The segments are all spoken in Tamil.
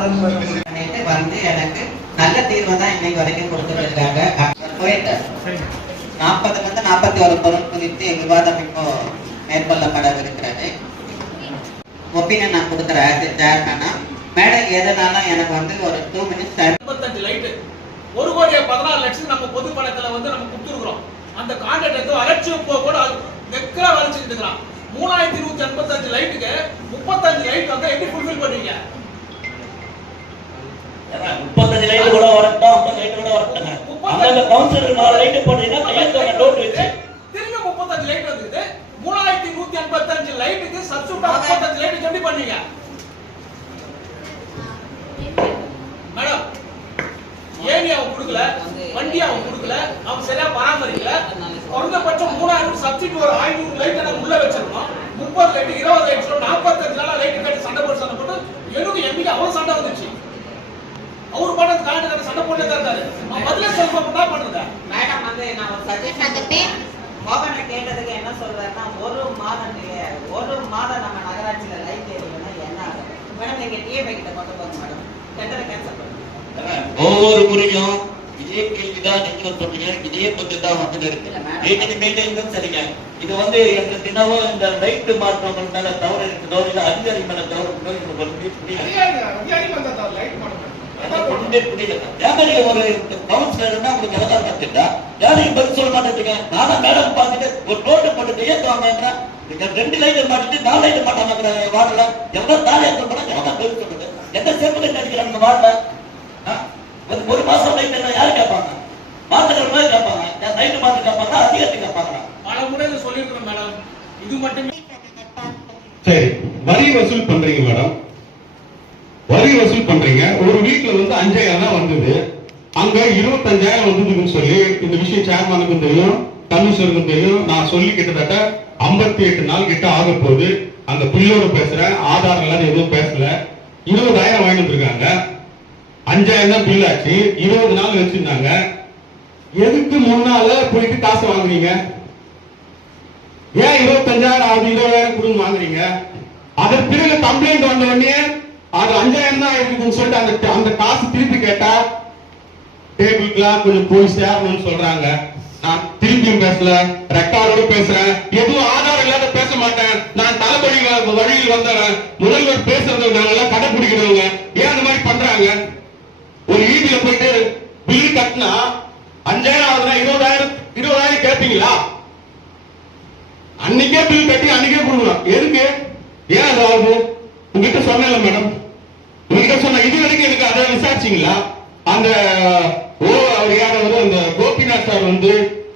பண்ணிட்டு வந்து எனக்கு நல்ல தீர்வை தான் இன்னைக்கு வரைக்கும் கொடுத்துட்டு இருக்காங்க போயிட்டு. நாற்பது வந்து நாற்பத்தி ஒரு பொருள் குறித்து விவாதம் இப்போ மேற்கொள்ளப்படவிருக்கிறது. ஒப்பீனியன் நான் கொடுக்குறேன் சேர்மேனா மேடம் எதனாலும் எனக்கு வந்து ஒரு டூ மினிட்ஸ் டைம் முப்பத்தஞ்சு லைட்டு. ஒரு கோடியே பதினாறு லட்சம் நம்ம பொது பணத்துல வந்து நம்ம கொடுத்துருக்குறோம். அந்த கான்ட்ராக்ட் வந்து அலட்சியம் போக கூட வெக்கரா வளைச்சிட்டு இருக்கிறான். மூணாயிரத்தி நூத்தி எண்பத்தஞ்சு லைட்டுக்கு முப்பத்தஞ்சு லைட் வந்து எப்படி ஃபுல்ஃபில் பண்ணுவீங்க? முப்பத்தஞ்சு லைட் கூட வரட்டும் ஐம்பது லைட் கூட வரட்டுங்க அந்தந்த கவுன்சிலர் நாலு லைட் போட்டீங்கன்னா கையெழுத்து நோட்டு வச்சு. திரும்ப முப்பத்தஞ்சு லைட் வந்துருக்குது மூணாயிரத்தி நூத்தி எண்பத்தஞ்சு லைட்டுக்கு சப்ஸ்டியூட்டா முப்பத்தஞ்சு லைட் எப்படி பண்ணீங்க? மேடம் ஏணி அவன் கொடுக்கல வண்டி அவன் கொடுக்கல அவன் சரியா பராமரிக்கல. குறைந்தபட்சம் மூணாயிரம் சப்சிடி ஒரு ஐநூறு லைட் நம்ம உள்ள வச்சிருக்கோம். முப்பது லைட் இருபது லைட் நாற்பத்தஞ்சு நாளா லைட் கட்டி சண்டை போட்டு சண்டை போட்டு எனக்கு எம்பிக்கு அவ்வளவு சண்டை வந்துச்சு. பண்ணது காண்டு கட்டி சண்டை போட்டே தான் இருக்காரு. பதிலே சொல்ல என்ன பண்ணுறது மேடம் வந்து நான் ஒரு சஜஷன் மோகனை கேட்டதுக்கு என்ன சொல்றேன்னா ஒரு மாதம் நீங்க ஒரு மாதம் நம்ம நகராட்சியில லைட் எரியணும்னா என்ன ஆகும்? மேடம் நீங்க டிஎம்ஐ கிட்ட கொண்டு போங்க மேடம். டெண்டரை கேன்சல் பண்ணுங்க. ஒவ்வொரு முறையும் இதே கேள்விதான் நீங்களும் சொன்னீங்க இதே கொஞ்சம் தான் வந்துட்டு இருக்கு. வீட்டுக்கு மெயின்டைன் சரிங்க. இது வந்து எங்க தினமும் இந்த லைட் மாற்றவங்க மேல தவறு இருக்குதோ இல்ல அதிகாரி மேல தவறு இருக்குதோ எனக்கு ஒண்ணுமே புரியல எனக்கு ஒண்ணுமே புரியல ஏங்க நீங்க ஒரு உங்களுக்கு எதாவது கத்துட்டா யாரையும் பதில் சொல்ல மாட்டேங்க நானா மேடம் பார்த்துட்டு ஒரு நோட்டு போட்டு ஏற்றுவாங்கன்னா நீங்க ரெண்டு லைட் மாட்டிட்டு நாலு லைட்டை மாட்டாங்க வார்டுல எவ்வளவு தாலி ஏற்ற போனா எவ்வளவு பதில் சொல்லுது எந்த செம்பு நினைக்கிறாங்க இந்த வார்டுல ஆ? ஒரு ஒரு மாசம் லைட் என்ன யாரு கேட்பாங்க மாத்துக்கிற மாதிரி கேட்பாங்க நைட்டு மாத்து கேட்பாங்க அதிகத்துக்கு கேட்பாங்க பல முறை இதை சொல்லியிருக்கிறோம் மேடம் இது மட்டுமே சரி வரி வசூல் பண்றீங்க மேடம் வரி வசூல் பண்றீங்க. ஒரு வீட்டுல வந்து அஞ்சாயிரம் தான் வந்தது. அங்க இருபத்தஞ்சாயிரம் வந்ததுன்னு சொல்லி இந்த விஷயம் சேர்மனுக்கும் தெரியும் கமிஷனருக்கும் தெரியும். நான் சொல்லி கிட்டத்தட்ட ஐம்பத்தி எட்டு நாள் கிட்ட ஆக போகுது. அந்த பிள்ளையோட பேசுறேன். ஆதார் இல்லாத எதுவும் பேசல. இருபதாயிரம் வாங்கிட்டு வந்திருக்காங்க. அஞ்சாயிரம் தான் பில் ஆச்சு. இருபது நாள் வச்சிருந்தாங்க. எதுக்கு முன்னால போயிட்டு காசு வாங்குறீங்க? ஏன் இருபத்தஞ்சாயிரம் ஆகுது? இருபதாயிரம் கொடுங்க வாங்குறீங்க? அதன் பிறகு கம்ப்ளைண்ட் வந்த உடனே அது அஞ்சாயிரம் தான் இருக்குதுன்னு சொல்லிட்டு அந்த அந்த காசு திருப்பி கேட்டா டேபிளுக்குலாம் கொஞ்சம் போய் சேரணும்னு சொல்றாங்க. நான் திருப்பியும் பேசல ரெக்கார்டோட பேசுறேன். எதுவும் ஆதாரம் இல்லாத பேச மாட்டேன். நான் தளபதி வழியில் வந்தேன் முதல்வர் பேசுறத நாங்க எல்லாம் கடைபிடிக்கிறவங்க ஏன் அந்த மாதிரி பண்றாங்க? ஒரு ஈபில போயிட்டு பில் கட்டினா அஞ்சாயிரம் ஆகுதுனா இருபதாயிரம் இருபதாயிரம் கேட்பீங்களா அன்னைக்கே பில் கட்டி அன்னைக்கே கொடுக்கணும் எதுக்கு? ஏன் அது ஆகுது? உங்ககிட்ட சொன்னல மேடம். உங்ககிட்ட சொன்ன இது வரைக்கும் எனக்கு அதை விசாரிச்சீங்களா? அந்த ஓ அவர் யார் அந்த கோபிநாத் சார் வந்து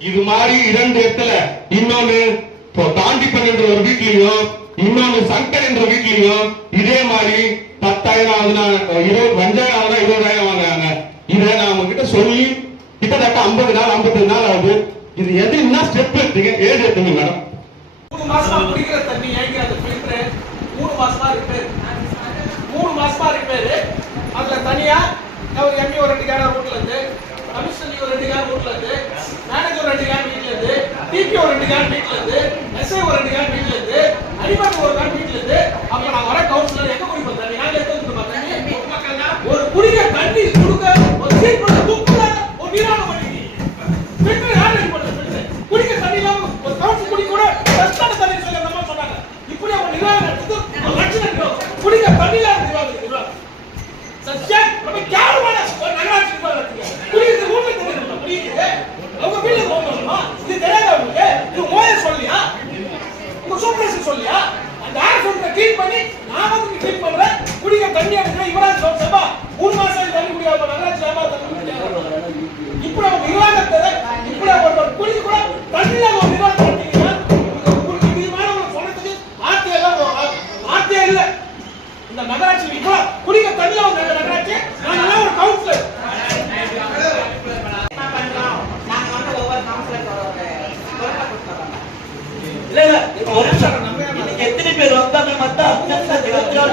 இது மாதிரி இரண்டு இடத்துல இன்னொன்னு தாண்டிப்பன் என்ற ஒரு வீட்லயும் இன்னொன்னு சங்கர் என்ற வீட்லயும் இதே மாதிரி பத்தாயிரம் ஆகுதுன்னா இருபது அஞ்சாயிரம் ஆகுதுன்னா இருபதாயிரம் வாங்குறாங்க. இதை நான் உங்ககிட்ட சொல்லி கிட்டத்தட்ட ஐம்பது நாள் ஐம்பத்தஞ்சு நாள் ஆகுது. இது எது என்ன ஸ்டெப் எடுத்தீங்க? ஏது எடுத்தீங்க மேடம்? மூணு மாசமா குடிக்கிற தண்ணி ஏங்க அந்த ஃபில்டர் மூணு மாசமா ரிப்பேர் மூணு மாசமா அதுல தனியா ஒரு எம்பி ஒரு ரெண்டு கேன ரூட்ல இருந்து கமிஷனர் e ஒரு ரெண்டு கேன் ரூட்ல இருந்து மேனேஜர் ஒரு ரெண்டு கேன் வீட்ல இருந்து டிபி ஒரு ரெண்டு கேன் வீட்ல இருந்து எஸ்ஐ ஒரு ரெண்டு கேன் வீட்ல இருந்து அடிமன் ஒரு Tadi yang.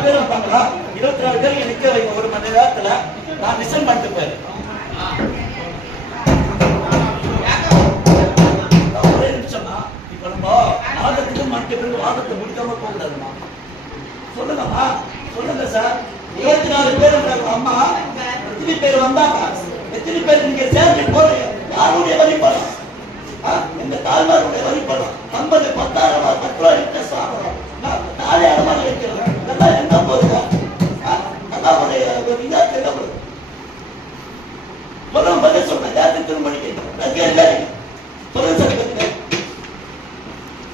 நாலு பேர் வந்தாங்களா இருபத்தி நாலு பேர் நிக்க வைங்க ஒரு மணி நேரத்துல. நான் மிஷன் பண்ணிட்டு போயிருக்கேன் ஒரே நிமிஷம்னா இப்ப நம்ம வாதத்துக்கு மற்ற பிறகு வாதத்தை முடிக்காம போக கூடாதுமா சொல்லுங்கம்மா சொல்லுங்க சார். இருபத்தி நாலு பேர் அம்மா எத்தனை பேர் வந்தாங்க? எத்தனை பேர் நீங்க சேர்ந்து போறீங்க? யாருடைய வரி பணம் ஆ? இந்த தாய்மாருடைய வரி பணம் ஐம்பது பத்தாயிரம் ரூபாய் பத்து ரூபாய் இன்ட்ரெஸ்ட் வாங்குறோம் நான் நாலாயிரம் ரூபாய் வைக்கிறோம் இதெல்லாம் எங்க போகுது ஆ? அதெல்லாம் ஒரு ஒரு இதா தெரியப்படுது சொல்லுங்க பதில் சொல்றேன் ஜாதி திருமணிக்கு எல்லாரும் சொல்லுங்க சார் பதில்.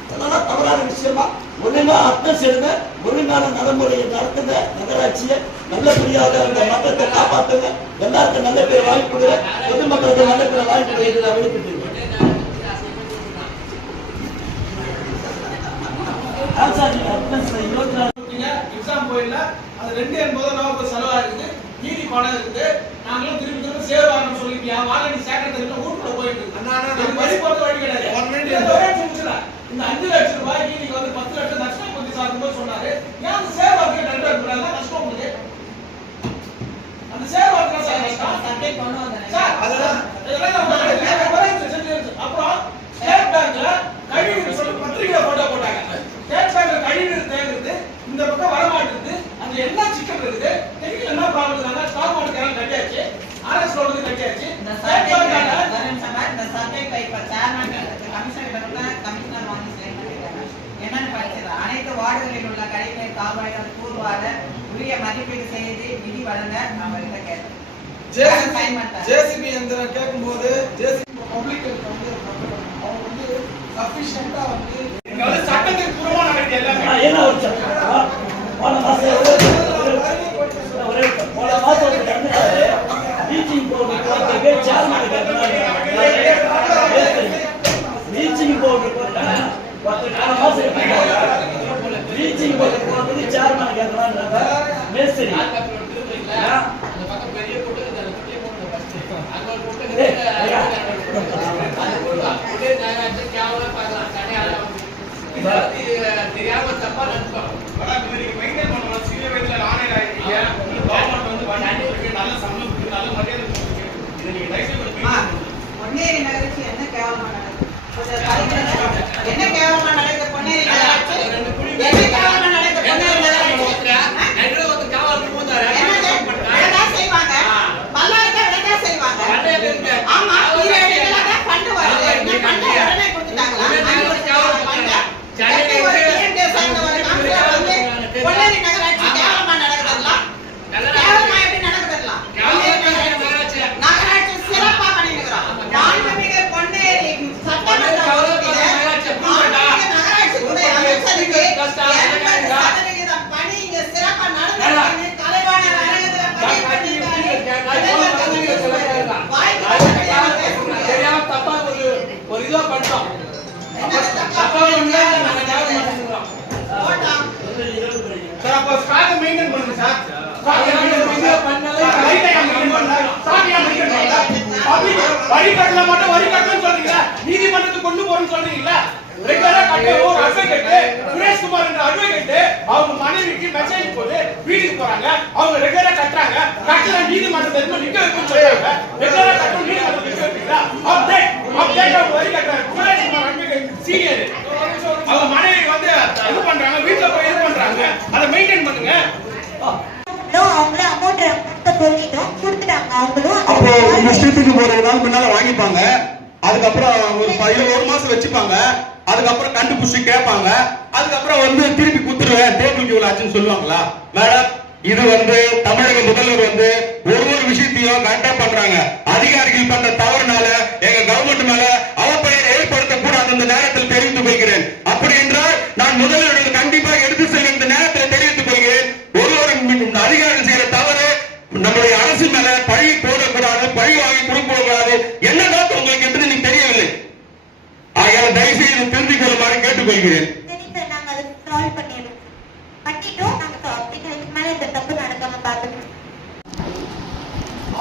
அதெல்லாம் தவறான விஷயமா ஒழுங்கா அர்த்தம் செய்யுங்க ஒழுங்கான நடைமுறையை நடத்துங்க. நகராட்சியை நல்லபடியாக அந்த மட்டத்தை காப்பாத்துங்க. எல்லாருக்கும் நல்ல பேர் வாங்கி கொடுங்க. பொதுமக்களுக்கு நல்ல பேர் வாங்கி கொடுங்க வெளியிட்டு எக்ஸாம் போயிடல அது ரெண்டு எண்பது ரூபா செலவா இருக்குது மீதி பணம் இருக்குது நாங்களும் திருப்பி திருப்பி சேவ் ஆகணும்னு சொல்லிட்டியா சேர்க்கறது தெரியல வீட்டுக்குள்ள போயிட்டு இருக்கு. வரி போட்டு வழி கிடையாது. இந்த அஞ்சு லட்சம் ரூபாய் நீங்க வந்து பத்து லட்சம் லட்சுமி பத்தி சார் சொன்னாரு ஏன் அந்த ரெண்டு லட்சம் கஷ்டம் உங்களுக்கு. அந்த சேவ் ஆகிய சார் கஷ்டம். சார் அதெல்லாம் இதெல்லாம். அப்புறம் ஸ்டேட் பேங்க்ல கழிவு சொல்லி பத்திரிகையில போட்டோ போட்டாங்க. ஸ்டேட் பேங்க்ல கழிவு தேங்குறது ஜேசிபி எந்திரம் கேட்கும்போது ஜேசிபி பப்ளிக் வந்து அவங்க வந்து சஃபிஷியண்டா வந்து இங்க வந்து சட்டத்துக்கு புறமா நடக்குது எல்லாமே. என்ன ஒரு சட்டம்? போன மாசம் ஒரே ஒரே போன மாசம் ஒரு கண்ணு பீச்சிங் பவுடர் போட்டதுக்கு சேர்மன் பீச்சிங் பவுடர் போட்டா பத்து நாலு மாசம் பீச்சிங் பவுடர் போட்டது சேர்மன் கேட்கறாங்க மேஸ்திரி. தெரியாம தப்பா நினைச்சோம் மெயின்டைன் பண்ணணும் சிறிய வயதுல நானே ஆயிருக்கீங்க கவர்மெண்ட் வந்து நல்ல சம்பளம் நல்ல மரியாதை இதை நீங்க தயவு பொன்னேரி நகராட்சி என்ன கேவலமா நடக்குது? என்ன கேவலமா நடக்குது பொன்னேரி நகராட்சி? என்ன கேவலமா যাদের வரி கட்டல மட்டும் வரி கட்டலன்னு சொல்றீங்க நீதிமன்றத்துக்கு கொண்டு போறேன்னு சொல்றீங்களா ரெகுலரா கட்ட ஒரு அட்வொகேட் சுரேஷ்குமார் என்ற அட்வொகேட் அவங்க மனைவிக்கு மெசேஜ் போட்டு வீட்டுக்கு போறாங்க அவங்க ரெகுலரா கட்டுறாங்க கட்டல நீதிமன்றத்தை எதுவுமே நிக்க வைக்கணும்னு சொல்றாங்க ரெகுலரா கட்டணும் நீதிமன்றத்தை நிக்க வைப்பீங்களா அப்டேட் அப்டேட் அவங்க வரி கட்டுறாங்க சுரேஷ்குமார் அட்வொகேட் சீனியர் அவங்க மனைவி வந்து இது பண்றாங்க வீட்டுல போய் இது பண்றாங்க அதை மெயின்டைன் பண்ணுங்க. இன்னும் அவங்களும் அமௌண்ட் சொல்லிட்டோம் கொடுத்துட்டாங்க. அவங்களும் அப்போ இந்த ஸ்டேட்டுக்கு ஒரு நாள் முன்னால வாங்கிப்பாங்க. அதுக்கப்புறம் ஒரு ப- இருபது ஒரு மாசம் வச்சுப்பாங்க. அதுக்கப்புறம் கண்டுபிடிச்சு கேட்பாங்க. அதுக்கப்புறம் வந்து திருப்பி குத்துருவேன் டேபிளுக்கு இவ்வளவு ஆச்சுன்னு சொல்லுவாங்களா? மேடம் இது வந்து தமிழக முதல்வர் வந்து ஒரு ஒரு விஷயத்தையும் கரெக்டா பண்றாங்க. அதிகாரிகள் பண்ற தவறுனால எங்க கவர்மெண்ட் மேல அவப்பெயரை ஏற்படுத்த கூடாது இந்த நேரத்தில் தெரிவித்துக் கொள்கிறேன். அப்படி என்றால் நான் முதல்வரிடம்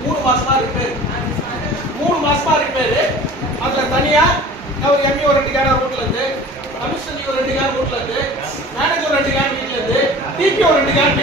மூணு மாசமா ரிப்பேர் மூணு மாசமா ரிப்பேர் அதுல தனியா ஒரு எம்இ ஒரு ரெண்டு கேன ரூட்ல இருந்து கமிஷன் ஒரு ரெண்டு கேன் ரூட்ல இருந்து மேனேஜர் ரெண்டு கேன் வீட்ல இருந்து டிபி ஒரு ரெண்டு கேன்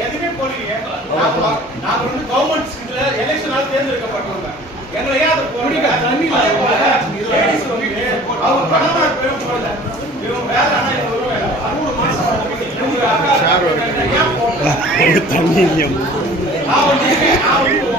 எதுவுமே போலீங்க நாங்க வந்து கவர்மெண்ட் இதுல எலெக்ஷனால தேர்ந்தெடுக்கப்பட்டவங்க எங்களை அதை போடுங்க தண்ணி அவங்க கணவனா பேரும் இவங்க வேற ஆனா அறுபது மாசம் ஏன் போடல தண்ணி இல்லையா நான் வந்து